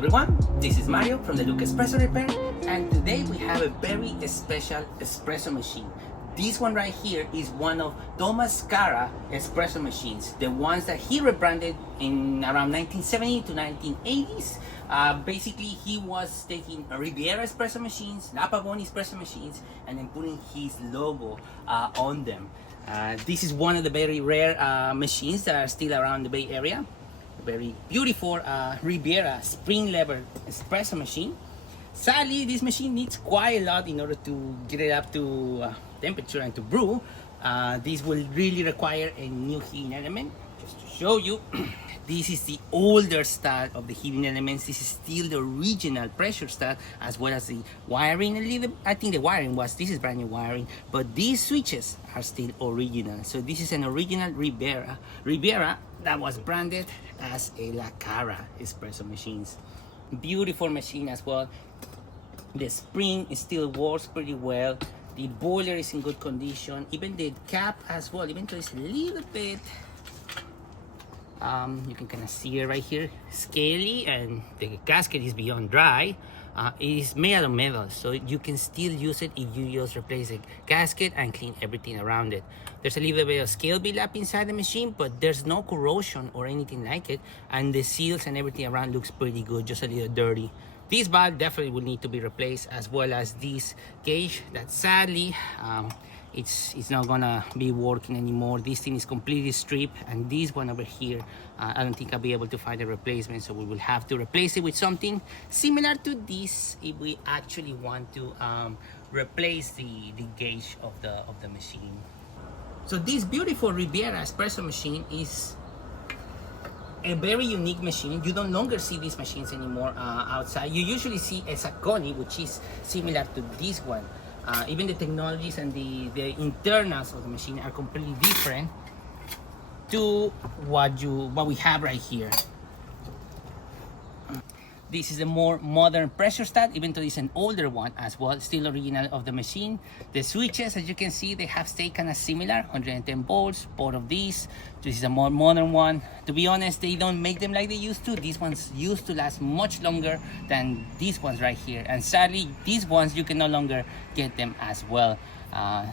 everyone, this is Mario from the Luca Espresso Repair, and today we have a very special espresso machine. This one right here is one of Thomas Cara espresso machines, the ones that he rebranded in around 1970 to 1980s. Basically, he was taking Riviera espresso machines, Pavoni espresso machines, and then putting his logo on them. This is one of the very rare machines that are still around the Bay Area. Very beautiful Riviera spring lever espresso machine. Sadly, this machine needs quite a lot in order to get it up to temperature and to brew. This will really require a new heating element. Just to show you, this is the older style of the heating elements. This is still the original pressure style, as well as the wiring. I think the wiring this is brand new wiring, but these switches are still original. So this is an original Riviera that was branded as a Cara espresso machines. Beautiful machine as well. The spring still works pretty well. The boiler is in good condition. Even the cap as well, even though it's a little bit you can kind of see it right here, scaly, and the gasket is beyond dry. It is made out of metal, so you can still use it if you just replace the gasket and clean everything around it. There's a little bit of scale buildup inside the machine, but there's no corrosion or anything like it, and the seals and everything around looks pretty good, just a little dirty. This valve definitely will need to be replaced, as well as this gauge that sadly it's not gonna be working anymore. This thing is completely stripped, and this one over here, I don't think I'll be able to find a replacement, so we will have to replace it with something similar to this if we actually want to replace the gauge of the machine. So this beautiful Riviera espresso machine is a very unique machine. You don't longer see these machines anymore outside. You usually see a Zacconi, which is similar to this one. Even the technologies and the internals of the machine are completely different to what we have right here. This is a more modern pressure stat, even though it's an older one as well, still original of the machine. The switches, as you can see, they have stayed kind of similar, 110 volts, both of these. This is a more modern one. To be honest, they don't make them like they used to. These ones used to last much longer than these ones right here. And sadly, these ones, you can no longer get them as well.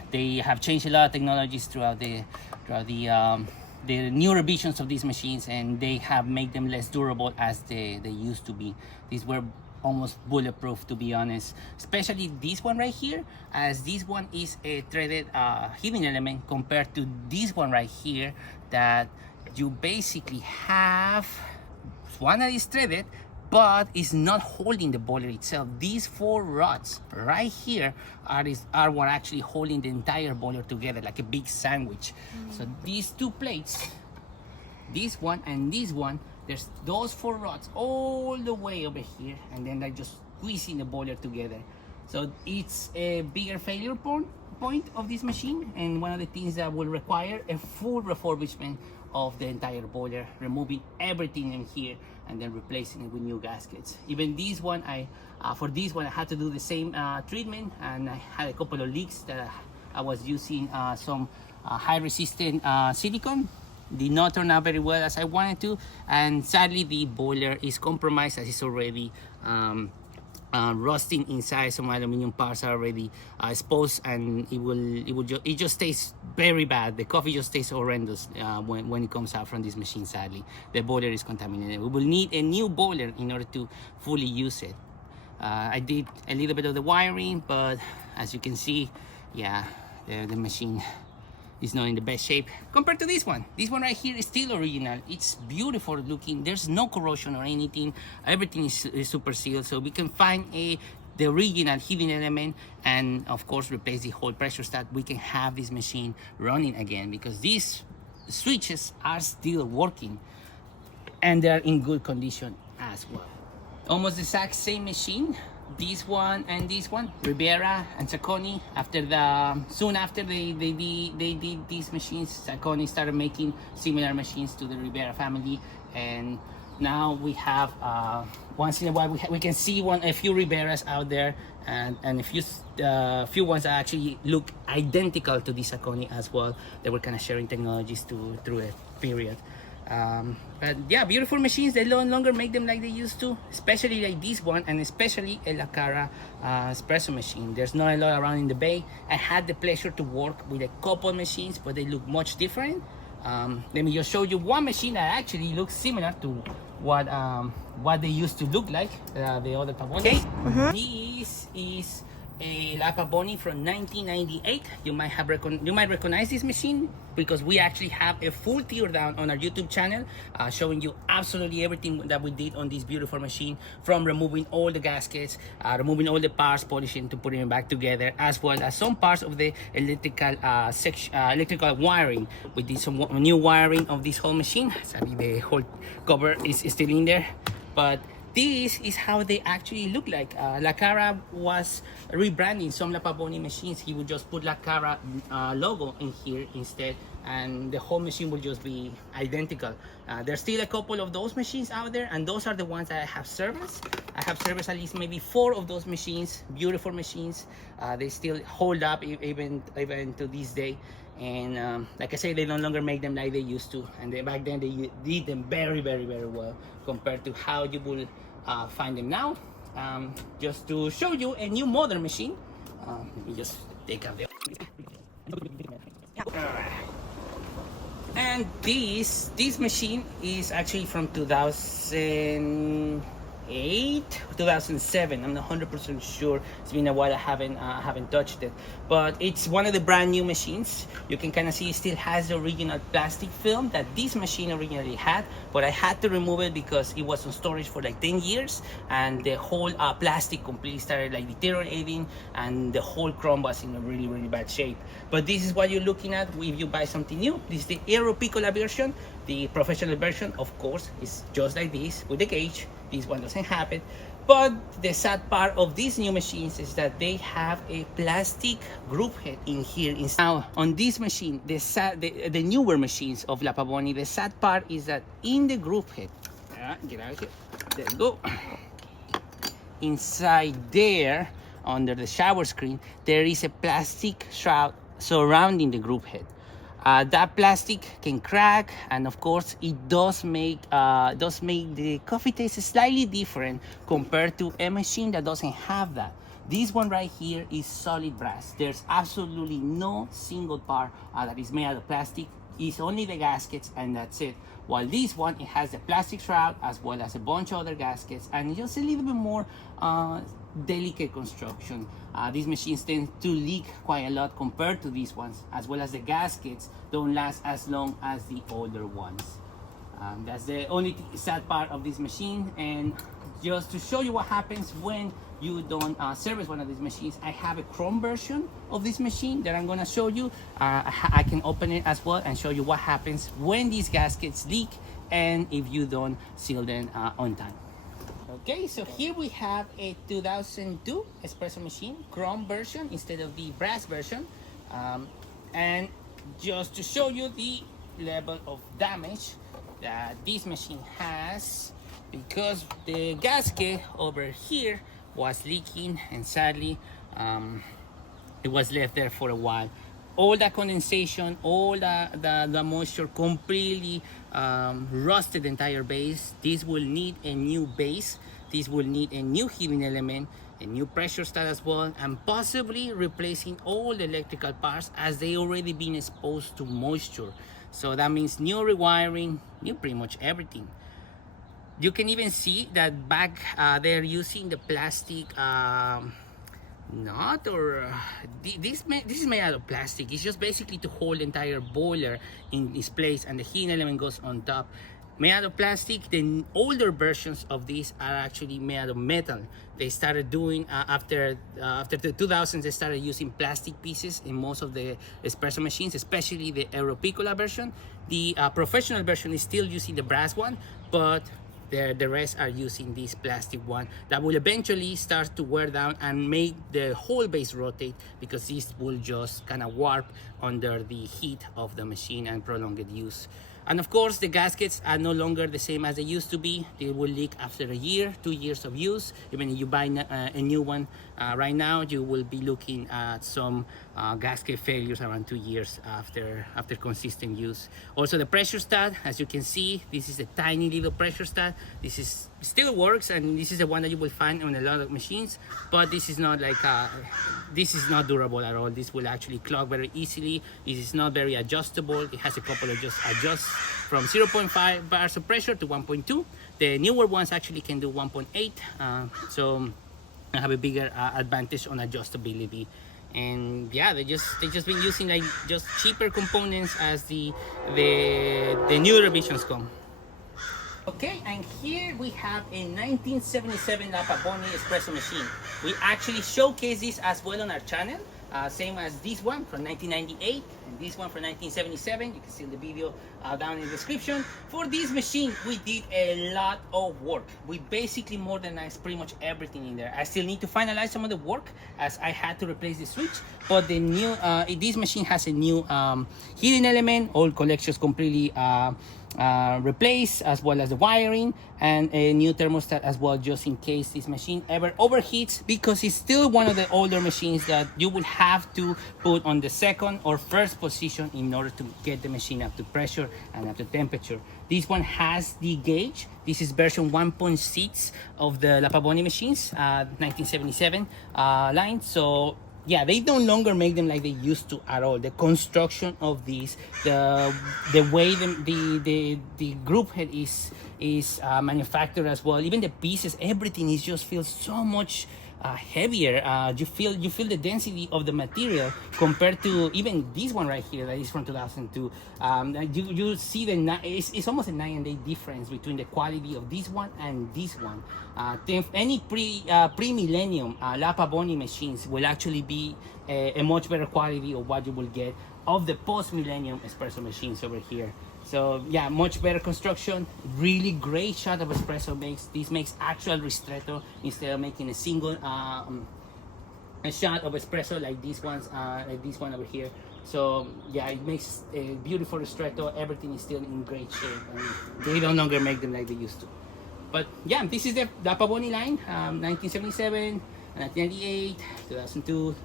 They have changed a lot of technologies throughout the new revisions of these machines, and they have made them less durable as they used to be. These were almost bulletproof, to be honest, especially this one right here, as this one is a threaded heating element compared to this one right here, that you basically have one that is threaded but it's not holding the boiler itself. These four rods right here are what actually holding the entire boiler together like a big sandwich. So these two plates, this one and this one, there's those four rods all the way over here, and then they're just squeezing the boiler together. So it's a bigger failure point of this machine, and one of the things that will require a full refurbishment of the entire boiler, removing everything in here and then replacing it with new gaskets. Even this one, for this one I had to do the same treatment, and I had a couple of leaks that I was using some high resistant silicone. Did not turn out very well as I wanted to, and sadly the boiler is compromised, as it's already rusting inside. Some aluminum parts are already exposed, and it just tastes very bad. The coffee just tastes horrendous when it comes out from this machine. Sadly, the boiler is contaminated. We will need a new boiler in order to fully use it. I did a little bit of the wiring, but as you can see, yeah, the machine is not in the best shape compared to this one. This one right here is still original. It's beautiful looking. There's no corrosion or anything. Everything is super sealed, so we can find the original heating element and of course replace the whole pressure stat. We can have this machine running again, because these switches are still working and they're in good condition as well. Almost the exact same machine, this one and this one, Riviera and Zacconi. Soon after they did these machines, Zacconi started making similar machines to the Riviera family, and now we have once in a while we can see a few Rivieras out there, and a few ones that actually look identical to the Zacconi as well. They were kind of sharing technologies through a period. But yeah, beautiful machines. They no longer make them like they used to, especially like this one, and especially a Cara espresso machine. There's not a lot around in the bay. I had the pleasure to work with a couple machines, but they look much different. Let me just show you one machine that actually looks similar to what they used to look like, the other Pavoni. Okay, this is a La Pavoni from 1998. You might recognize this machine because we actually have a full tear down on our YouTube channel, showing you absolutely everything that we did on this beautiful machine, from removing all the gaskets, removing all the parts, polishing to putting them back together, as well as some parts of the electrical wiring. We did some new wiring of this whole machine. Sadly, the whole cover is still in there, but this is how they actually look like. Cara was rebranding some La Pavoni machines. He would just put Cara logo in here instead, and the whole machine will just be identical. There's still a couple of those machines out there, and those are the ones that I have serviced. I have serviced at least maybe 4 of those machines. Beautiful machines. They still hold up even to this day. And like I say, they no longer make them like they used to, and back then they did them very, very, very well compared to how you will find them now. Just to show you a new modern machine, let me just take out the and this machine is actually from 2008, 2007. I'm not 100% sure. It's been a while. I haven't touched it, but it's one of the brand new machines. You can kind of see it still has the original plastic film that this machine originally had, but I had to remove it because it was on storage for like 10 years, and the whole plastic completely started like deteriorating, and the whole chrome was in a really, really bad shape. But this is what you're looking at if you buy something new. This is the Europiccola version. The professional version, of course, is just like this with the gauge. This one doesn't have it. But the sad part of these new machines is that they have a plastic group head in here. Now, on this machine, the newer machines of La Pavoni, the sad part is that in the group head, get out of here, there you go. Inside there, under the shower screen, there is a plastic shroud surrounding the group head. That plastic can crack, and of course it does make the coffee taste slightly different compared to a machine that doesn't have that. This one right here is solid brass. There's absolutely no single part that is made out of plastic. It's only the gaskets, and that's it. While this one, it has the plastic shroud as well as a bunch of other gaskets, and just a little bit more delicate construction. These machines tend to leak quite a lot compared to these ones, as well as the gaskets don't last as long as the older ones. That's the only sad part of this machine. And just to show you what happens when you don't service one of these machines, I have a chrome version of this machine that I'm gonna show you. I can open it as well and show you what happens when these gaskets leak and if you don't seal them on time. Okay, so here we have a 2002 espresso machine, chrome version instead of the brass version. And just to show you the level of damage that this machine has, because the gasket over here was leaking, and sadly it was left there for a while. All the condensation, all the moisture completely rusted the entire base. This will need a new base. This will need a new heating element, a new pressure stat as well, and possibly replacing all the electrical parts as they already been exposed to moisture. So that means new rewiring, new pretty much everything. You can even see that back they're using the plastic nut, or this is made out of plastic. It's just basically to hold the entire boiler in its place, and the heating element goes on top. Made out of plastic. The older versions of these are actually made out of metal. They started doing after the 2000s. They started using plastic pieces in most of the espresso machines, especially the Europiccola version. The professional version is still using the brass one, but the rest are using this plastic one that will eventually start to wear down and make the whole base rotate, because this will just kind of warp under the heat of the machine and prolonged use. And of course, the gaskets are no longer the same as they used to be. They will leak after a year, 2 years of use. Even if you buy a new one right now, you will be looking at some gasket failures around 2 years after consistent use. Also, the pressure stat, as you can see, this is a tiny little pressure stat. This is still works, and this is the one that you will find on a lot of machines. But this is not like this is not durable at all. This will actually clog very easily. This is not very adjustable. It has a couple of adjusts from 0.5 bars of pressure to 1.2. The newer ones actually can do 1.8. So I have a bigger advantage on adjustability. And yeah, they just been using like just cheaper components as the newer revisions come. Okay, and here we have a 1977 Pavoni espresso machine. We actually showcase this as well on our channel, same as this one from 1998 and this one from 1977. You can see the video down in the description. For this machine, we did a lot of work. We basically modernized pretty much everything in there. I still need to finalize some of the work as I had to replace the switch, but the new this machine has a new heating element, all collections completely replaced, as well as the wiring, and a new thermostat as well, just in case this machine ever overheats, because it's still one of the older machines that you will have to put on the second or first position in order to get the machine up to pressure and up to temperature. This one has the gauge. This is version 1.6 of the Pavoni machines, 1977 line. So yeah, they no longer make them like they used to at all. The construction of these, the way the group head is manufactured as well, even the pieces, everything is just feels so much heavier. You feel the density of the material compared to even this one right here that is from 2002. You see it's almost a night and day difference between the quality of this one and this one. Any pre-millennium Pavoni machines will actually be a much better quality of what you will get of the post-millennium espresso machines over here. So yeah, much better construction, really great shot of espresso makes. This makes actual ristretto instead of making a single a shot of espresso like these ones, like this one over here. So yeah, it makes a beautiful ristretto. Everything is still in great shape, and they no longer make them like they used to. But yeah, this is the Pavoni line, 1977, 1998, 2002,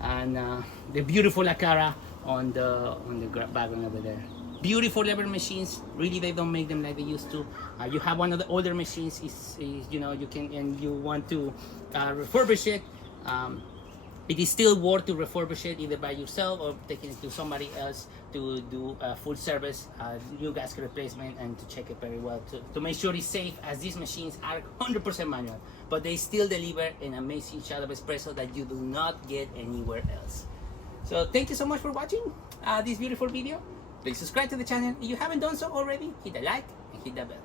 and the beautiful Cara on the background over there. Beautiful lever machines. Really, they don't make them like they used to. You have one of the older machines, is you know, you can, and you want to refurbish it. It is still worth to refurbish it either by yourself or taking it to somebody else to do a full service, new gasket replacement, and to check it very well to make sure it's safe, as these machines are 100% manual, but they still deliver an amazing shot of espresso that you do not get anywhere else. So thank you so much for watching this beautiful video. Please subscribe to the channel if you haven't done so already. Hit the like and hit the bell.